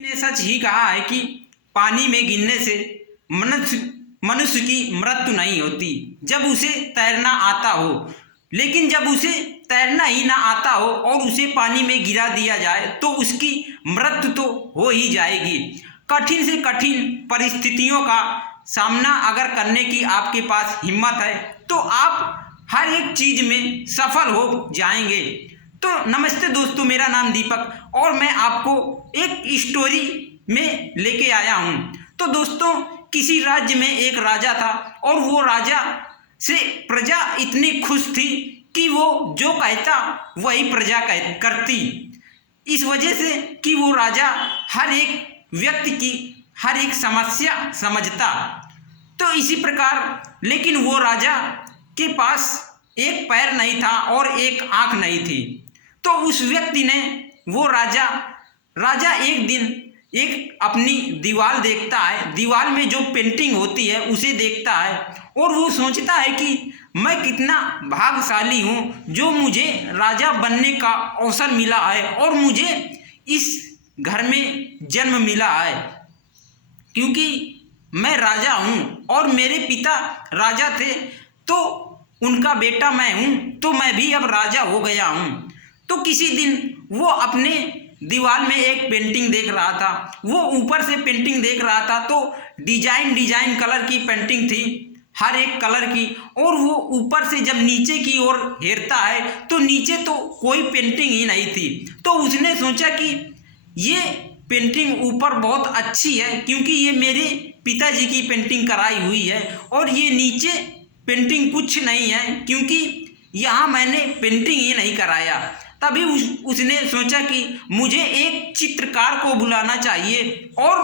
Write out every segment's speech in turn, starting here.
ने सच ही कहा है कि पानी में गिरने से मनुष्य मनुष्य की मृत्यु नहीं होती जब उसे तैरना आता हो। लेकिन जब उसे तैरना ही ना आता हो और उसे पानी में गिरा दिया जाए तो उसकी मृत्यु तो हो ही जाएगी। कठिन से कठिन परिस्थितियों का सामना अगर करने की आपके पास हिम्मत है तो आप हर एक चीज में सफल हो जाएंगे। तो नमस्ते दोस्तों, मेरा नाम दीपक और मैं आपको एक स्टोरी में लेके आया हूँ। तो दोस्तों, किसी राज्य में एक राजा था और वो राजा से प्रजा इतनी खुश थी कि वो जो कहता वही प्रजा करती। इस वजह से कि वो राजा हर एक व्यक्ति की हर एक समस्या समझता। तो इसी प्रकार लेकिन वो राजा के पास एक पैर नहीं था और एक आंख नहीं थी। तो उस व्यक्ति ने वो राजा एक दिन एक अपनी दीवार देखता है, दीवार में जो पेंटिंग होती है उसे देखता है और वो सोचता है कि मैं कितना भाग्यशाली हूँ जो मुझे राजा बनने का अवसर मिला है और मुझे इस घर में जन्म मिला है, क्योंकि मैं राजा हूँ और मेरे पिता राजा थे तो उनका बेटा मैं हूँ, तो मैं भी अब राजा हो गया हूँ। तो किसी दिन वो अपने दीवार में एक पेंटिंग देख रहा था, वो ऊपर से पेंटिंग देख रहा था तो डिजाइन कलर की पेंटिंग थी, हर एक कलर की। और वो ऊपर से जब नीचे की ओर हेरता है तो नीचे तो कोई पेंटिंग ही नहीं थी। तो उसने सोचा कि ये पेंटिंग ऊपर बहुत अच्छी है क्योंकि ये मेरे पिताजी की पेंटिंग कराई हुई है और ये नीचे पेंटिंग कुछ नहीं है क्योंकि यहाँ मैंने पेंटिंग ही नहीं कराया। तभी उसने सोचा कि मुझे एक चित्रकार को बुलाना चाहिए और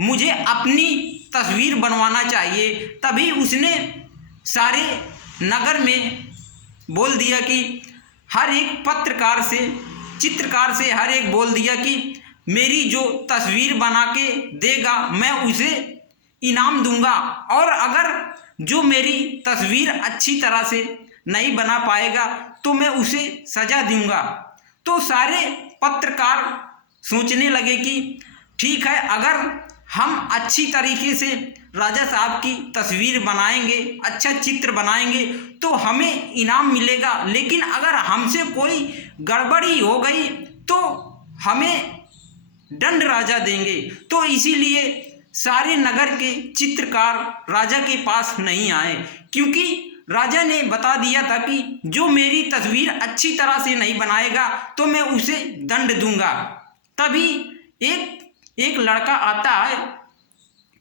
मुझे अपनी तस्वीर बनवाना चाहिए। तभी उसने सारे नगर में बोल दिया कि हर एक पत्रकार से चित्रकार से हर एक बोल दिया कि मेरी जो तस्वीर बना के देगा मैं उसे इनाम दूंगा, और अगर जो मेरी तस्वीर अच्छी तरह से नहीं बना पाएगा तो मैं उसे सजा दूंगा। तो सारे पत्रकार सोचने लगे कि ठीक है, अगर हम अच्छी तरीके से राजा साहब की तस्वीर बनाएंगे, अच्छा चित्र बनाएंगे तो हमें इनाम मिलेगा, लेकिन अगर हमसे कोई गड़बड़ी हो गई तो हमें दंड राजा देंगे। तो इसीलिए सारे नगर के चित्रकार राजा के पास नहीं आए, क्योंकि राजा ने बता दिया था कि जो मेरी तस्वीर अच्छी तरह से नहीं बनाएगा तो मैं उसे दंड दूंगा। तभी एक लड़का आता है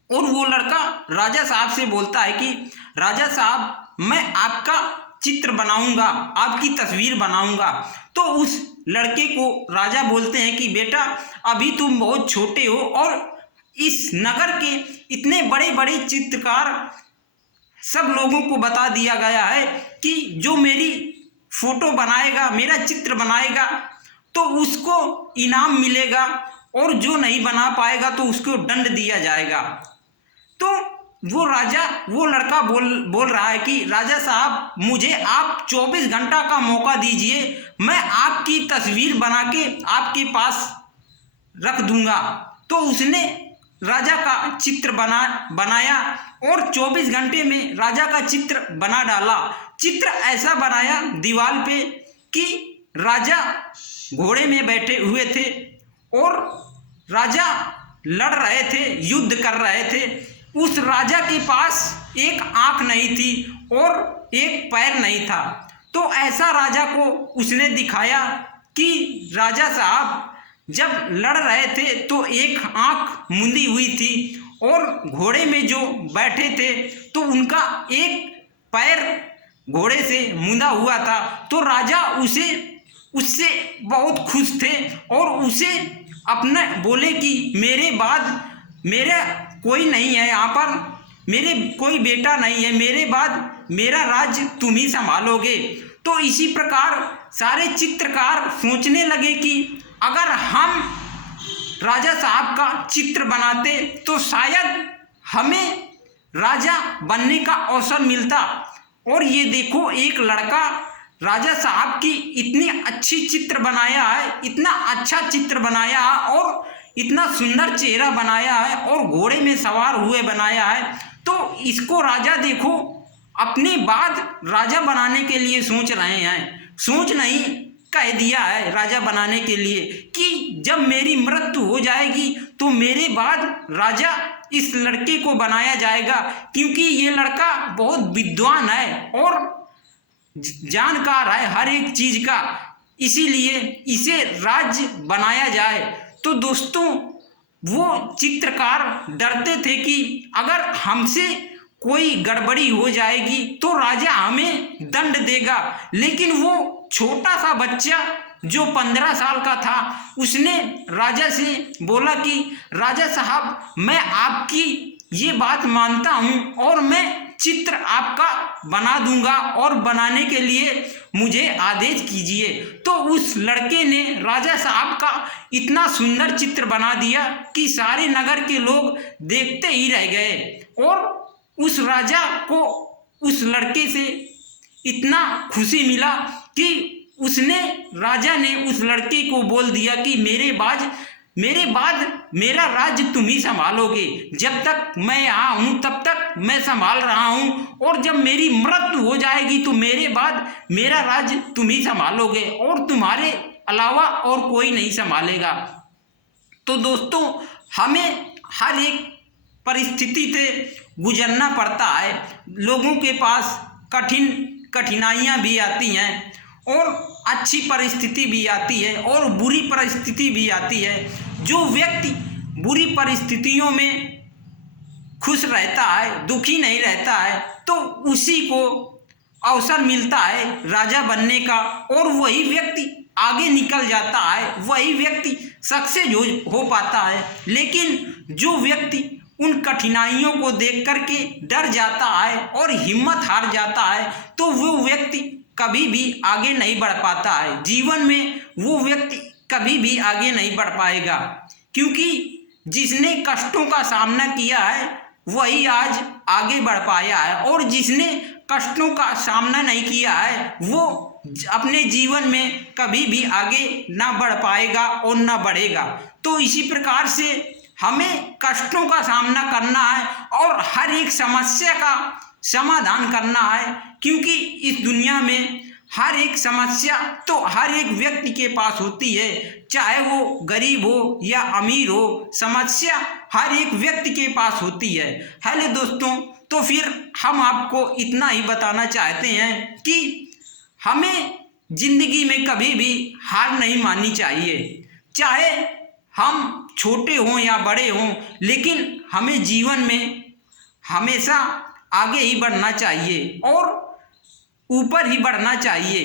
और वो लड़का राजा साहब से बोलता है कि राजा साहब, मैं आपका चित्र बनाऊंगा, आपकी तस्वीर बनाऊंगा। तो उस लड़के को राजा बोलते हैं कि बेटा, अभी तुम बहुत छोटे हो और इस नगर के इतने बड़े बड़े चित्रकार सब लोगों को बता दिया गया है कि जो मेरी फोटो बनाएगा, मेरा चित्र बनाएगा तो उसको इनाम मिलेगा और जो नहीं बना पाएगा तो उसको दंड दिया जाएगा। तो वो लड़का बोल रहा है कि राजा साहब, मुझे आप 24 घंटा का मौका दीजिए, मैं आपकी तस्वीर बना के आपके पास रख दूंगा। तो उसने राजा का चित्र बनाया और 24 घंटे में राजा का चित्र बना डाला। चित्र ऐसा बनाया दीवार पे कि राजा घोड़े में बैठे हुए थे और राजा लड़ रहे थे, युद्ध कर रहे थे। उस राजा के पास एक आंख नहीं थी और एक पैर नहीं था। तो ऐसा राजा को उसने दिखाया कि राजा साहब जब लड़ रहे थे तो एक आंख मुंदी हुई थी और घोड़े में जो बैठे थे तो उनका एक पैर घोड़े से मुंदा हुआ था। तो राजा उससे बहुत खुश थे और उसे अपना बोले कि मेरे बाद मेरा कोई नहीं है यहाँ पर, मेरे कोई बेटा नहीं है, मेरे बाद मेरा राज्य तुम ही संभालोगे। तो इसी प्रकार सारे चित्रकार सोचने लगे कि अगर हम राजा साहब का चित्र बनाते तो शायद हमें राजा बनने का अवसर मिलता। और ये देखो, एक लड़का राजा साहब की इतनी अच्छी चित्र बनाया है, इतना अच्छा चित्र बनाया है और इतना सुंदर चेहरा बनाया है और घोड़े में सवार हुए बनाया है, तो इसको राजा देखो अपने बाद राजा बनाने के लिए सोच रहे हैं। सोच नहीं, कह दिया है राजा बनाने के लिए कि जब मेरी मृत्यु हो जाएगी तो मेरे बाद राजा इस लड़के को बनाया जाएगा, क्योंकि ये लड़का बहुत विद्वान है और जानकार है हर एक चीज का, इसीलिए इसे राज्य बनाया जाए। तो दोस्तों वो चित्रकार डरते थे कि अगर हमसे कोई गड़बड़ी हो जाएगी तो राजा हमें दंड देगा, लेकिन वो छोटा सा बच्चा जो 15 साल का था उसने राजा से बोला कि राजा साहब, मैं आपकी ये बात मानता हूँ और मैं चित्र आपका बना दूंगा और बनाने के लिए मुझे आदेश कीजिए। तो उस लड़के ने राजा साहब का इतना सुंदर चित्र बना दिया कि सारे नगर के लोग देखते ही रह गए और उस राजा को उस लड़के से इतना खुशी मिला कि उसने राजा ने उस लड़के को बोल दिया कि मेरे बाद मेरा राज्य तुम ही संभालोगे, जब तक मैं यहाँ हूँ तब तक मैं संभाल रहा हूँ, और जब मेरी मृत्यु हो जाएगी तो मेरे बाद मेरा राज्य तुम ही संभालोगे और तुम्हारे अलावा और कोई नहीं संभालेगा। तो दोस्तों हमें हर एक परिस्थिति से गुजरना पड़ता है, लोगों के पास कठिनाइयाँ भी आती हैं और अच्छी परिस्थिति भी आती है और बुरी परिस्थिति भी आती है। जो व्यक्ति बुरी परिस्थितियों में खुश रहता है, दुखी नहीं रहता है, तो उसी को अवसर मिलता है राजा बनने का और वही व्यक्ति आगे निकल जाता है, वही व्यक्ति सक्सेस हो पाता है। लेकिन जो व्यक्ति उन कठिनाइयों को देख करके डर जाता है और हिम्मत हार जाता है, तो वो व्यक्ति कभी भी आगे नहीं बढ़ पाता है। जीवन में वो व्यक्ति कभी भी आगे नहीं बढ़ पाएगा, क्योंकि जिसने कष्टों का सामना किया है वही आज आगे बढ़ पाया है, और जिसने कष्टों का सामना नहीं किया है वो अपने जीवन में कभी भी आगे ना बढ़ पाएगा और ना बढ़ेगा। तो इसी प्रकार से हमें कष्टों का सामना करना है और हर एक समस्या का समाधान करना है, क्योंकि इस दुनिया में हर एक समस्या तो हर एक व्यक्ति के पास होती है, चाहे वो गरीब हो या अमीर हो, समस्या हर एक व्यक्ति के पास होती है। हेलो दोस्तों, तो फिर हम आपको इतना ही बताना चाहते हैं कि हमें जिंदगी में कभी भी हार नहीं माननी चाहिए, चाहे हम छोटे हों या बड़े हों, लेकिन हमें जीवन में हमेशा आगे ही बढ़ना चाहिए और ऊपर ही बढ़ना चाहिए।